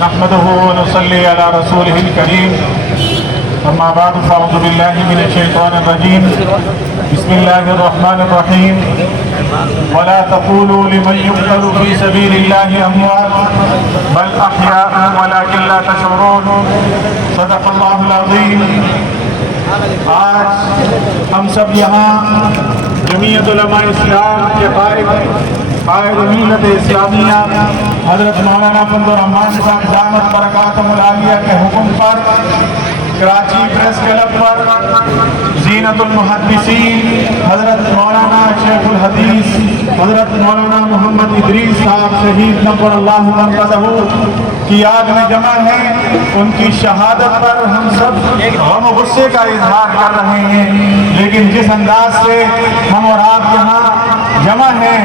نحمده ونصلي على رسوله الكريم اما بعد فاعوذ بالله من الشيطان الرجيم بسم الله الرحمن الرحيم ولا تقولوا لمن يقتل في سبيل الله اموات بل احياء ولكن لا تشعرون صدق الله العظيم۔ آج ہم سب یہاں جمعیت علماء اسلام کے قائد ملت اسلامیہ حضرت مولانا فضل الرحمان صاحب دامت برکاتہم العالیہ کے حکم پر کراچی پریس کلب پر زینت المحدثین حضرت مولانا شیخ الحدیث حضرت مولانا محمد ادریس صاحب شہید نور اللہ مرکزہ کی یاد میں جمع ہیں۔ ان کی شہادت پر ہم سب غم و غصے کا اظہار کر رہے ہیں، لیکن جس انداز سے ہم اور آپ یہاں جمع ہیں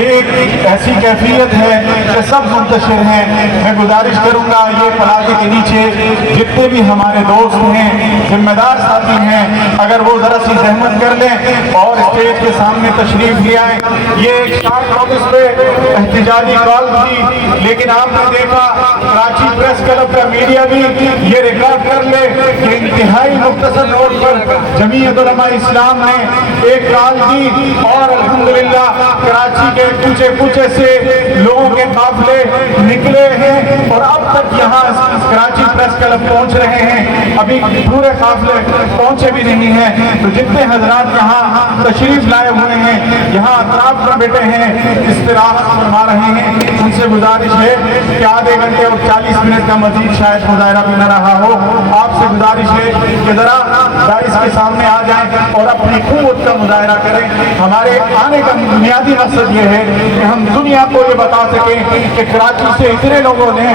ایک ایسی کیفیت ہے کہ سب منتشر ہیں۔ میں گزارش کروں گا یہ پلازے کے نیچے جتنے بھی ہمارے دوست ہیں، ذمہ دار ساتھی ہیں، اگر وہ ذرا سی زحمت کر لیں اور اسٹیج کے سامنے تشریف لے آئیں۔ یہ ایک شارٹ نوٹس پہ احتجاجی کال تھی، لیکن آپ نے دیکھا کراچی پریس کلب کا میڈیا بھی یہ ریکارڈ کر لے کہ انتہائی مختصر نوٹ پر جمعیت علماء اسلام نے ایک کال دی اور الحمدللہ کراچی کے کوچے کوچے سے لوگوں کے قافلے نکلے ہیں اور اب تک یہاں کراچی پریس کلب پہنچ رہے ہیں، ابھی پورے قافلے پہنچے بھی نہیں ہیں۔ تو جتنے حضرات یہاں تشریف لائے ہوئے ہیں، یہاں اطراف پر بیٹھے ہیں، استراحت فرما رہے ہیں، ان سے گزارش ہے کہ آدھے گھنٹے اور 40 منٹ کا مزید شاید مظاہرہ بھی نہ رہا ہو، آپ سے گزارش ہے کہ ذرا دائس کے سامنے آ جائیں اور اپنی قوت کا مظاہرہ کریں۔ ہمارے آنے کا بنیادی مقصد یہ ہے کہ ہم دنیا کو یہ بتا سکیں کہ کراچی سے اتنے لوگوں نے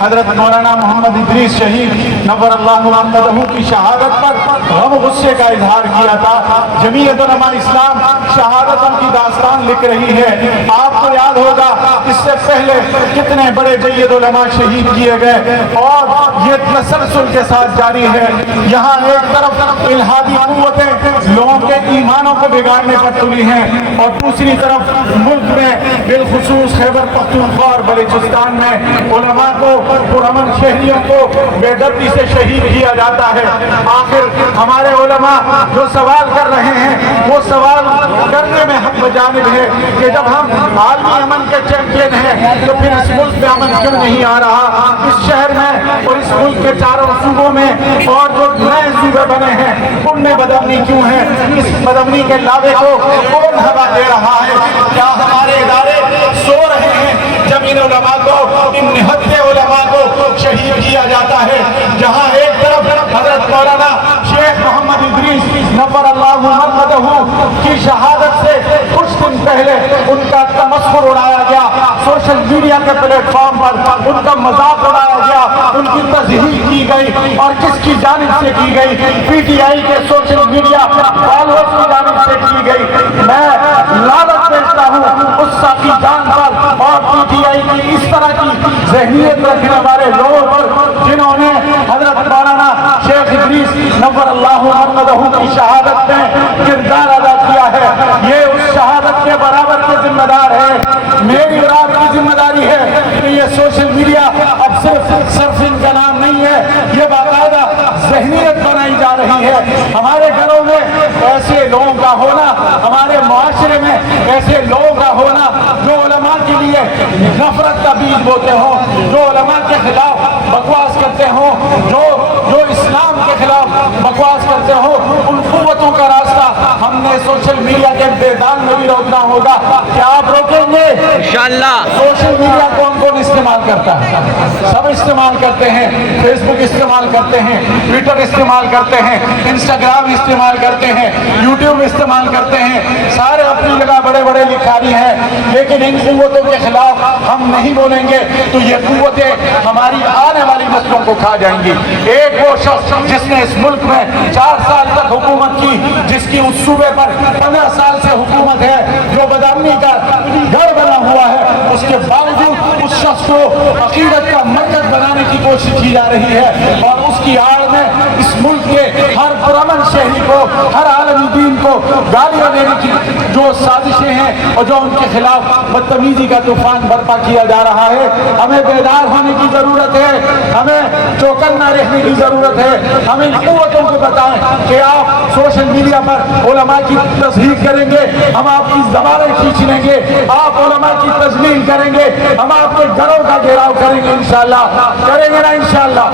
حضرت مولانا محمد ادریس شہید نور اللہ مرکزہ کی شہادت پر غم و غصے کا اظہار کیا تھا۔ جمعیت علماء اسلام شہادتوں کی داستان لکھ رہی ہے۔ آپ کو یاد ہوگا اس سے پہلے کتنے بڑے جید علماء شہید کیے گئے اور یہ تسلسل کے ساتھ جاری ہے۔ یہاں ایک طرف الہادی قوتیں لوگوں کے ایمانوں کو بگاڑنے پر تلی ہیں اور دوسری طرف ملک میں بالخصوص خیبر پختونخوا اور بلوچستان میں علماء کو پرامن شہریوں کو بے دردی سے شہید کیا جاتا ہے۔ آخر ہمارے علماء جو سوال کر رہے ہیں وہ سوال کرنے میں حق بجانب ہے کہ جب ہم عالمی امن کے چیمپئن ہیں تو پھر اس ملک میں امن کیوں نہیں آ رہا؟ اس شہر میں اور اس ملک کے چاروں صوبوں میں اور جو نئے صوبے بنے ہیں ان میں بدامنی کیوں ہے؟ اس بدامنی کے لاوے کو کون ہوا دے رہا ہے؟ کیا ہمارے ادارے سو رہے ہیں جب ان علماء کو، ان نہتے علماء کو شہید کیا جاتا ہے؟ جہاں ایک طرف حضرت مولانا شیخ محمد ادریس نور اللہ مرکزہ کی شہادت سے کچھ دن پہلے ان کا تمسخر اڑایا گیا، سوشل میڈیا کے پلیٹ فارم پر ان کا مذاق اڑایا گیا، ان کی تذہیب کی گئی اور کس کی جانب سے کی گئی؟ پی ٹی آئی کے سوشل میڈیا فالوورز کی جانب سے کی گئی۔ میں لعنت بھیجتا ہوں اس ساقی جان پر اور پی ٹی آئی کی اس طرح کی ذہنیت رکھنے والے لوگوں پر جنہوں نے حضرت مولانا شیخ ادریس نور اللہ مرکزہ کی شہادت میں کردار ادا کیا ہے۔ یہ اس شہادت کے برابر کے ذمہ دار ہے۔ میری اور آپ کی ذمہ داری ہے کہ یہ سوشل میڈیا اب صرف ان کا نام نہیں ہے، یہ باقاعدہ ذہنیت بنائی جا رہی ہے۔ ہمارے گھروں میں ایسے لوگوں کا ہونا، ہمارے معاشرے میں ایسے لوگوں کا ہونا جو علماء کے لیے نفرت کا بیج بوتے ہوں، جو علماء کے خلاف بکواس کرتے ہوں، جو اسلام کے خلاف بکواس کرتے ہوں، ان قوتوں کا راستہ ہم نے سوشل میڈیا کے میدان میں بھی روکنا ہوگا۔ کیا آپ روکیں گے؟ انشاءاللہ۔ سوشل میڈیا کون کون استعمال کرتا ہے؟ سب استعمال کرتے ہیں، فیس بک استعمال کرتے ہیں، ٹویٹر استعمال کرتے ہیں، انسٹاگرام استعمال کرتے ہیں، یوٹیوب استعمال کرتے ہیں، سارے اپنی جگہ بڑے بڑے لکھاری ہیں، لیکن ان قوتوں کے خلاف ہم نہیں بولیں گے تو یہ قوتیں ہماری آنے والی نسلوں کو کھا جائیں گی۔ ایک وہ شخص جس نے اس ملک میں 4 سال تک حکومت کی، جس کی اس صوبے پر 15 سال سے حکومت ہے، جو بدامنی کا گھر بنا ہوا ہے، اس کے باوجود اس شخص کو عقیدت کا مرکز بنانے کی کوشش کی جا رہی ہے اور اس کی آڑ دربار میں اس ملک کے ہر پرامن شہری کو، ہر عالمی دین کو گالیاں دینے کی جو سازشیں ہیں اور جو ان کے خلاف بدتمیزی کا طوفان برپا کیا جا رہا ہے، ہمیں بیدار ہونے کی ضرورت ہے، ہمیں چوکنا رہنے کی ضرورت ہے۔ ہمیں قوتوں کو بتائیں کہ آپ سوشل میڈیا پر علماء کی تصحیح کریں گے، ہم آپ کی زبانیں کھینچ لیں گے، آپ علماء کی تذلیل کریں گے، ہم آپ کے گھروں کا گھیراؤ کریں گے، انشاءاللہ کریں گے نا انشاءاللہ۔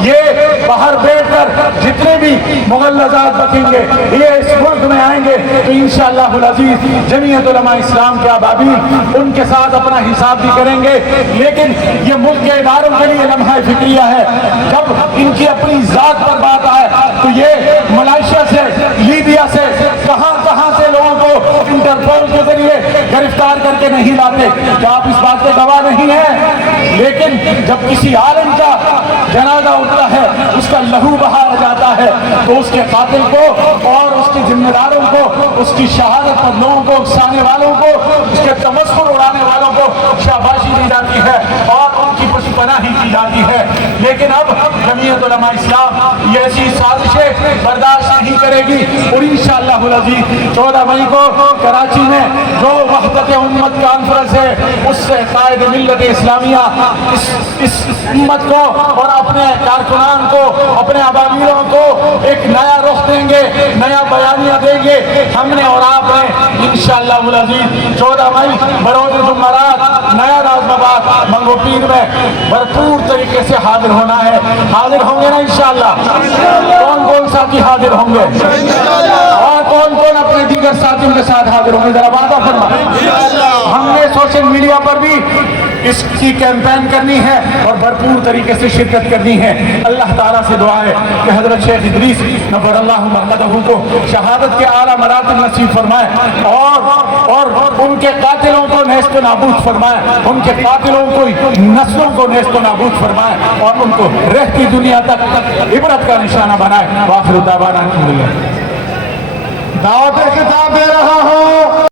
یہ باہر بیٹھ کر جتنے بھی مغلظات بکیں گے، یہ اس ملک میں آئیں گے تو انشاءاللہ العزیز جمعیت علماء اسلام کے ابابیل ان کے ساتھ اپنا حساب بھی کریں گے۔ لیکن یہ ملک کے اداروں کے لیے لمحہ فکریہ ہے، جب ان کی اپنی ذات پر بات آئے تو یہ ملائیشیا سے، لیبیا سے، کہاں سے لوگوں کو انٹرپول کے ذریعے گرفتار کر کے نہیں لاتے۔ کیا آپ اس بات کے گواہ نہیں ہیں؟ لیکن جب کسی عالم کا جنازہ اٹھتا ہے، اس کا لہو بہایا جاتا ہے، تو اس کے قاتل کو اور اس کے ذمہ داروں کو، اس کی شہادت پر لوگوں کو اکسانے والوں کو، اس کے تمسخر اڑانے والوں کو شاباشی دی جاتی ہے اور ان کی پشت پناہی کی جاتی ہے۔ لیکن اب جمعیت علماء اسلام یہ ایسی سازشیں برداشت نہیں کرے گی، اور انشاءاللہ العزیز 14 مئی کو کراچی میں جو وحدت امت کانفرنس ہے، اس سے قائد ملت اسلامیہ اس امت کو اور اپنے کارکنان کو، اپنے ابابیلوں کو ایک نیا رخ دیں گے، نیا بیانیہ دیں گے۔ ہم نے اور آپ نے انشاءاللہ العزیز 14 مئی بروز جمعرات نیا ناظم آباد منگو پیر میں بھرپور طریقے سے حاضر ہونا ہے۔ حاضر ہوں گے نا انشاءاللہ؟ کون کون ساتھی حاضر ہوں گے اور کون کون اپنے دیگر ساتھیوں کے ساتھ حاضر ہوں گے؟ ذرا وعدہ فرما۔ ہم نے سوشل میڈیا پر بھی اس کی کیمپین کرنی ہے اور بھرپور طریقے سے شرکت کرنی ہے۔ اللہ تعالیٰ سے دعا ہے کہ حضرت شیخ ادریس نور اللہ مرقدہ کو شہادت کے اعلیٰ مراتب نصیب فرمائے اور ان کے قاتلوں کو نیست و نابود فرمائے، ان کے قاتلوں کو نسلوں کو نیست و نابود فرمائے اور ان کو رہتی دنیا تک عبرت کا نشانہ بنائے۔ وآخر دعوانا الحمدللہ۔ دعوت خطاب دے رہا ہوں۔